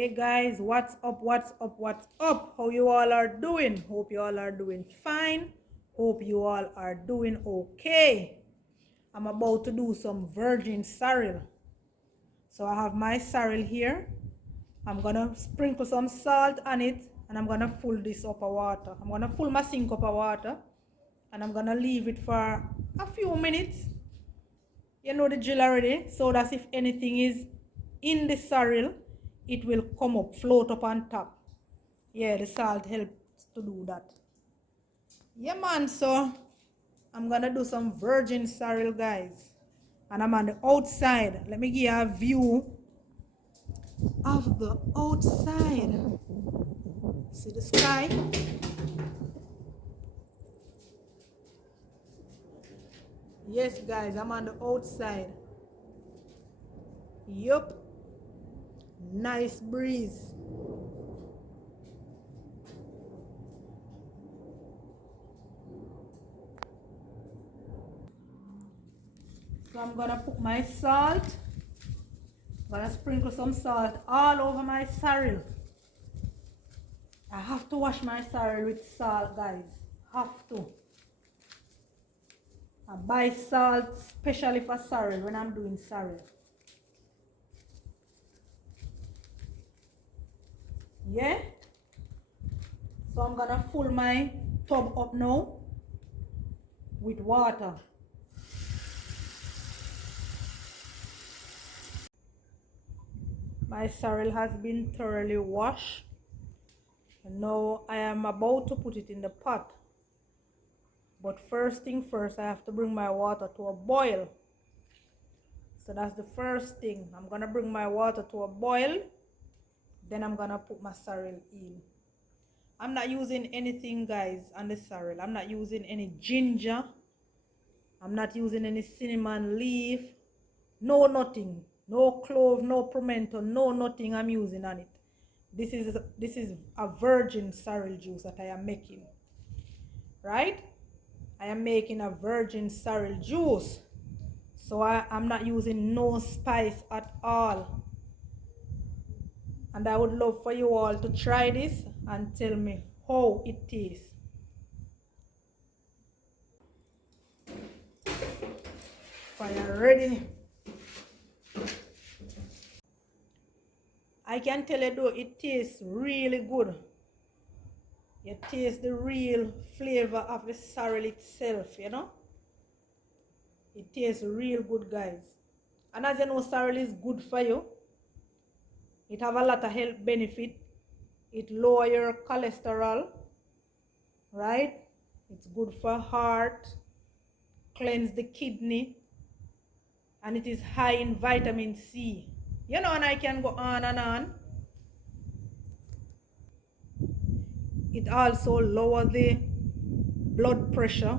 Hey guys, what's up? What's up? What's up? How you all are doing? Hope you all are doing fine. Hope you all are doing okay. I'm about to do some virgin sorrel. So I have my sorrel here. I'm gonna sprinkle some salt on it and I'm gonna fill this up of water. I'm gonna fill my sink up of water and I'm gonna leave it for a few minutes. You know the drill already, so that if anything is in the sorrel, it will come up, float up on top. Yeah, the salt helps to do that. Yeah, man, so I'm gonna do some virgin sorrel, guys. And I'm on the outside. Let me give you a view of the outside. See the sky? Yes, guys, I'm on the outside. Yup. Nice breeze. So I'm gonna put my salt. I'm gonna sprinkle some salt all over my sorrel. I have to wash my sorrel with salt, guys. Have to. I buy salt especially for sorrel when I'm doing sorrel. Yeah? So I'm gonna fill my tub up now with water. My sorrel has been thoroughly washed. And now I am about to put it in the pot. But first thing first, I have to bring my water to a boil. So that's the first thing. I'm gonna bring my water to a boil. Then I'm gonna put my sorrel in. I'm not using anything, guys, on the sorrel. I'm not using any ginger. I'm not using any cinnamon leaf. No nothing. No clove, no pimento, no nothing I'm using on it. This is a virgin sorrel juice that I am making. Right? I am making a virgin sorrel juice. So I'm not using no spice at all. And I would love for you all to try this and tell me how it tastes. Fire ready. I can tell you though, it tastes really good. You taste the real flavor of the sorrel itself, you know. It tastes real good, guys. And as you know, sorrel is good for you. It have a lot of health benefit. It lower your cholesterol, right? It's good for heart, cleanse the kidney, and it is high in vitamin C. You know, and I can go on and on. It also lowers the blood pressure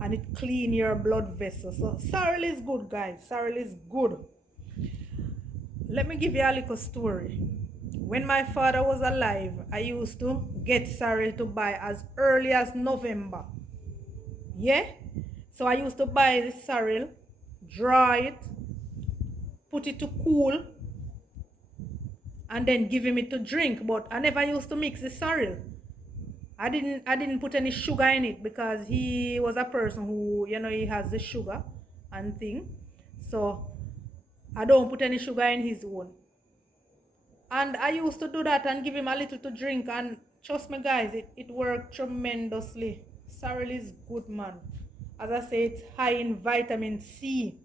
and it clean your blood vessels. So sorrel is good, guys. Sorrel is good. Let me give you a little story. When my father was alive, I used to get sorrel to buy as early as November. Yeah? So I used to buy the sorrel, dry it, put it to cool, and then give him it to drink. But I never used to mix the sorrel. I didn't put any sugar in it because he was a person who, you know, he has the sugar and thing. So I don't put any sugar in his own. And I used to do that and give him a little to drink, and trust me guys, it worked tremendously. Sorrel is good, man. As I say, it's high in vitamin C.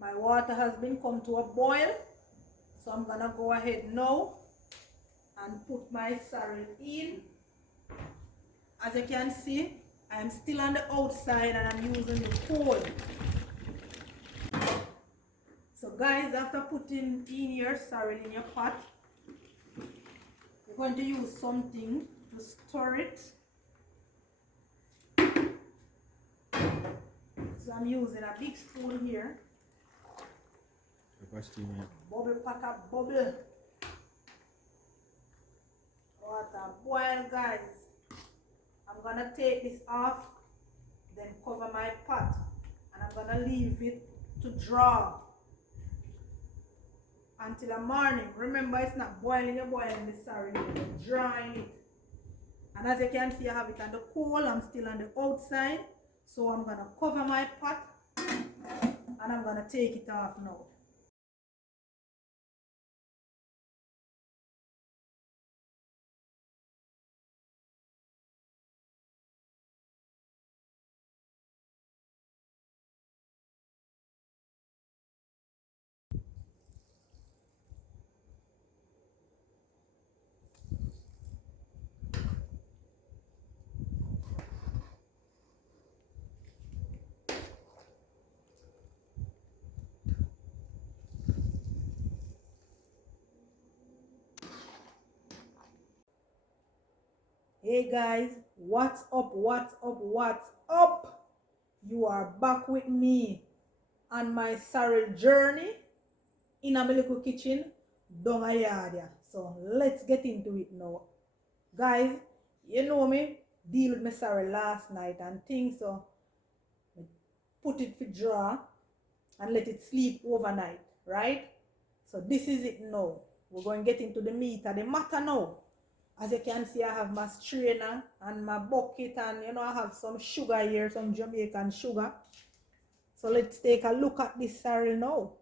My water has been come to a boil, so I'm gonna go ahead now and put my sorrel in. As you can see, I'm still on the outside and I'm using the coal. So guys, after putting in your sorrel in your pot, you're going to use something to stir it. So I'm using a big spoon here. Bubble pack up, bubble. Water boil, guys. I'm gonna take this off, then cover my pot, and I'm gonna leave it to draw. until the morning. Remember, it's not boiling, you're boiling the sorrel, you're drying it. And as you can see, I have it on the coal. I'm still on the outside. So I'm going to cover my pot and I'm going to take it off now. Hey guys, what's up, what's up, what's up? You are back with me on my sorrel journey in a little kitchen down a yard. So let's get into it now. Guys, you know me, deal with my sorrel last night and things, so put it for draw and let it sleep overnight, right? So this is it now. We're going to get into the meat of the matter now. As you can see, I have my strainer and my bucket, and you know, I have some sugar here, some Jamaican sugar. So let's take a look at this sorrel now.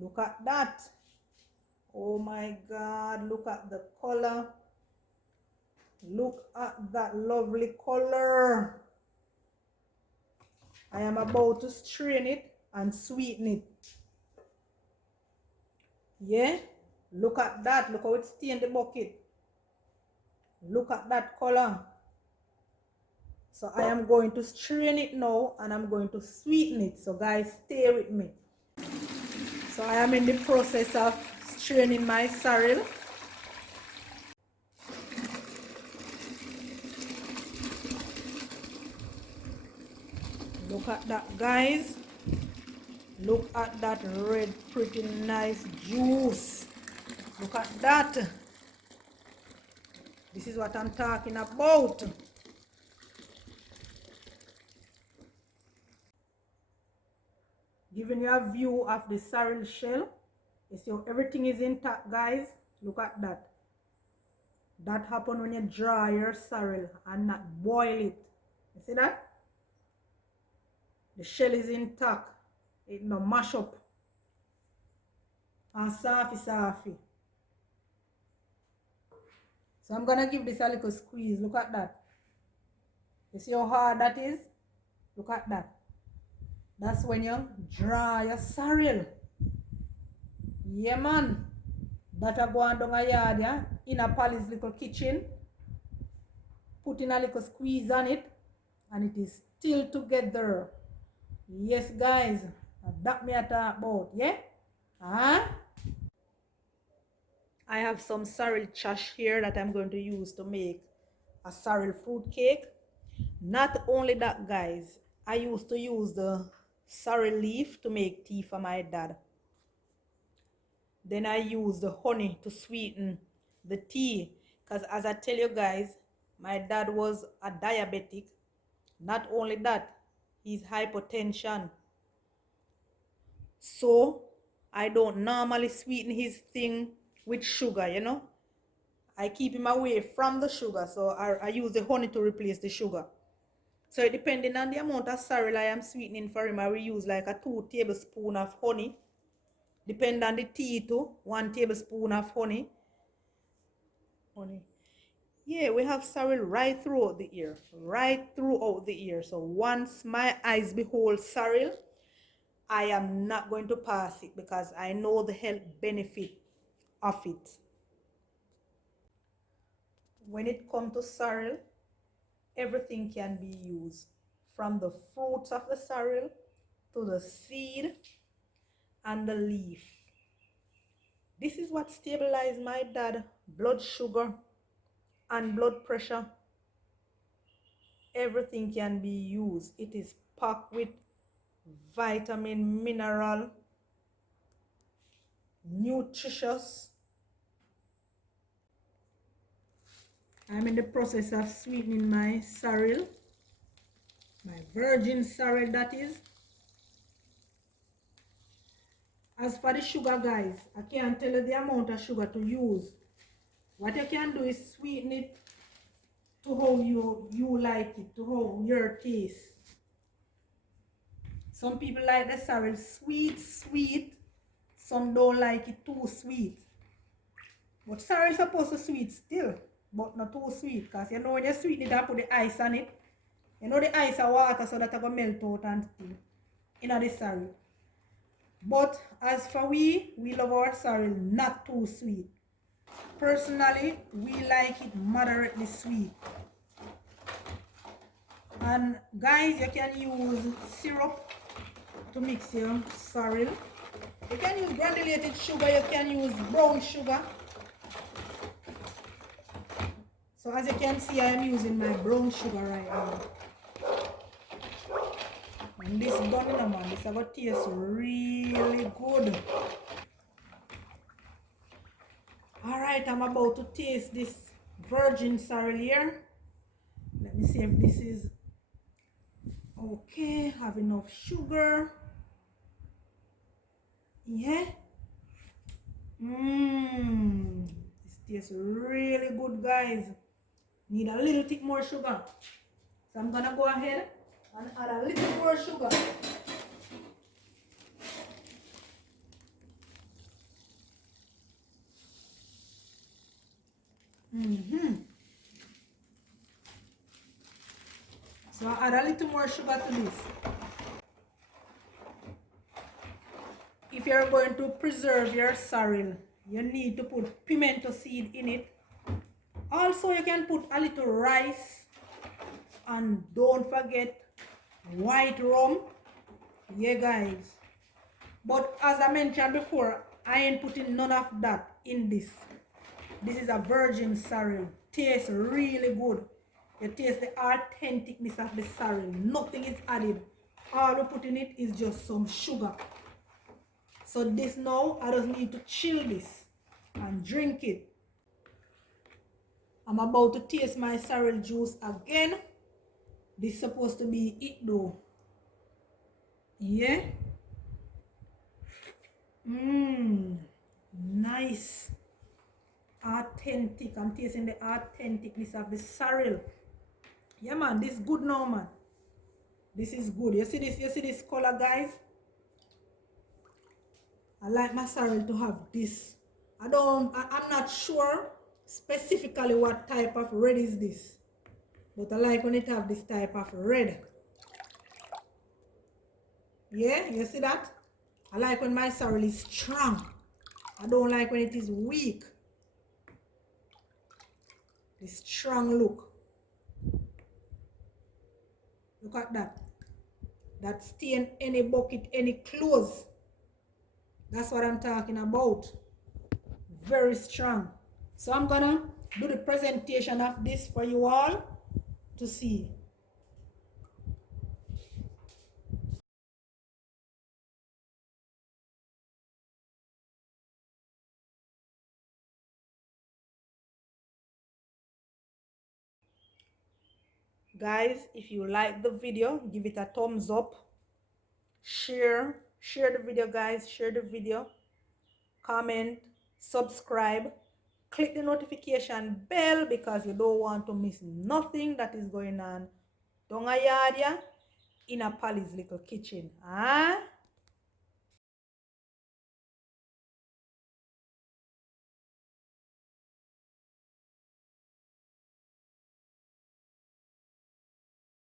Look at that. Oh my God, look at the color. Look at that lovely color. I am about to strain it and sweeten it. Yeah, look at that. Look how it stained the bucket. Look at that color. So I am going to strain it now and I'm going to sweeten it. So guys, stay with me. So I am in the process of straining my sorrel. Look at that, guys. Look at that red, pretty nice juice. Look at that. This is what I'm talking about. Giving you a view of the sorrel shell. You see how everything is intact, guys. Look at that. That happens when you dry your sorrel and not boil it. You see that? The shell is intact. It no mash up. And safi. So I'm gonna give this a little squeeze. Look at that. You see how hard that is? Look at that. That's when you dry your sorrel. Yeah, man. That I go on down a yard, yeah? In a Polly's little kitchen. Put in a little squeeze on it. And it is still together. Yes, guys. That me I talk about, yeah? Huh? I have some sorrel chash here that I'm going to use to make a sorrel fruit cake. Not only that, guys, I used to use the sorrel leaf to make tea for my dad. Then I use the honey to sweeten the tea. Because as I tell you guys, my dad was a diabetic. Not only that, he's hypertension. So I don't normally sweeten his thing with sugar, you know. I keep him away from the sugar. So I use the honey to replace the sugar. So depending on the amount of sorrel I am sweetening for him, I will use like a 2 tablespoons of honey. Depending on the tea too, 1 tablespoon of honey. Yeah, we have sorrel right throughout the ear. Right throughout the ear. So once my eyes behold sorrel, I am not going to pass it because I know the health benefit of it. When it comes to sorrel, everything can be used. From the fruits of the sorrel to the seed and the leaf. This is what stabilized my dad blood sugar and blood pressure. Everything can be used. It is packed with vitamin, mineral, nutritious. I'm in the process of sweetening my sorrel, my virgin sorrel that is. As for the sugar, guys, I can't tell you the amount of sugar to use. What you can do is sweeten it to how you like it, to how your taste. Some people like the sorrel sweet. Some don't like it too sweet. But sorrel is supposed to sweet still, but not too sweet. Because you know when you sweeten it and put the ice on it, you know the ice and water so that it will melt out and thing. You know the sorrel. But as for we love our sorrel not too sweet. Personally, we like it moderately sweet. And guys, you can use syrup to mix your sorrel. You can use granulated sugar, you can use brown sugar. So as you can see, I am using my brown sugar right now. And this done in a man, this is going to taste really good. Alright, I'm about to taste this virgin sorrel here. Let me see if this is okay, have enough sugar. Yeah. This tastes really good, guys. Need a little bit more sugar. So I'm gonna go ahead and add a little more sugar. So I add a little more sugar to this. If you're going to preserve your sorrel, you need to put pimento seed in it. Also, you can put a little rice, and don't forget white rum. Yeah, guys. But as I mentioned before, I ain't putting none of that in this. This is a virgin sorrel. Tastes really good. You taste the authenticness of the sorrel. Nothing is added. All we put in it is just some sugar. So this now, I just need to chill this and drink it. I'm about to taste my sorrel juice again. This is supposed to be it though. Yeah. Nice. Authentic. I'm tasting the authenticness of the sorrel. Yeah, man, this is good now, man. This is good. You see this color, guys? I like my sorrel to have this. I'm not sure specifically what type of red is this. But I like when it have this type of red. Yeah, you see that? I like when my sorrel is strong. I don't like when it is weak. The strong look. Look at that. That stain any bucket, any clothes. That's what I'm talking about. Very strong. So I'm gonna do the presentation of this for you all to see. Guys, if you like the video, give it a thumbs up. Share the video, guys. Share the video. Comment, subscribe, click the notification bell because you don't want to miss nothing that is going on down a yard in a Polly's little kitchen.